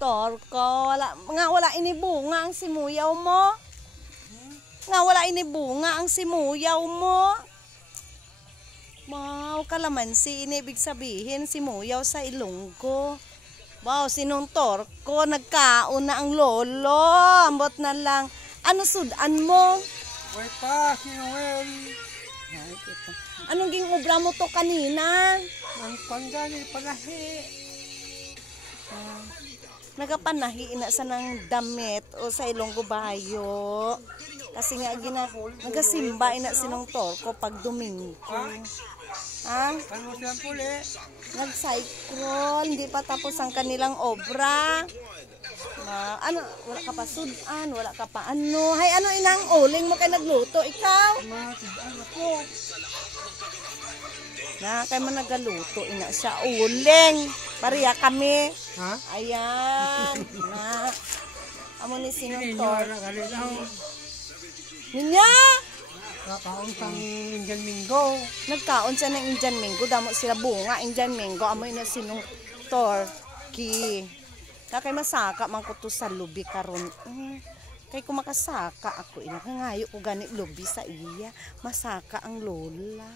Torko, wala inibunga ang simuyaw mo. Nga wala inibunga ang simuyaw mo. Wow, kalamansi, inibig sabihin simuyaw sa Ilonggo. Wow, sinong Torko, nagkaon na ang lolo. Ambot na lang. Ano sudan mo? Uy pa, si Noel. Anong gingobra mo to kanina? Ang panggani, panahi. Nagapanahi na sa ng damit o sa Ilonggo Bayo. Kasi nga nagasimba ina sinong Torko pag Domingo. Ha? Ano siyang puli? Nag-cyclone, hindi pa tapos ang kanilang obra. Ano, wala ka pa sudan, wala ka pa ano. Hay, ano inang uling mo kay nagluto, ikaw? Mga sudan ako. Na, kay man nagaluto, ina siya uling. Pariya kami. Ha? Ayan. Na. Amo ni sinong Torko. Kalilaw. Ninya! Nakaon sang Indian Mingo. Nagkaon siya ng Indian Mango. Damo sila bunga, Indian Mango. Amoy na sinong Torki. Kay masaka man ko to sa lubi karon. Kay kung makasaka ako, inakangayo ko gani lubi sa iya. Masaka ang lola.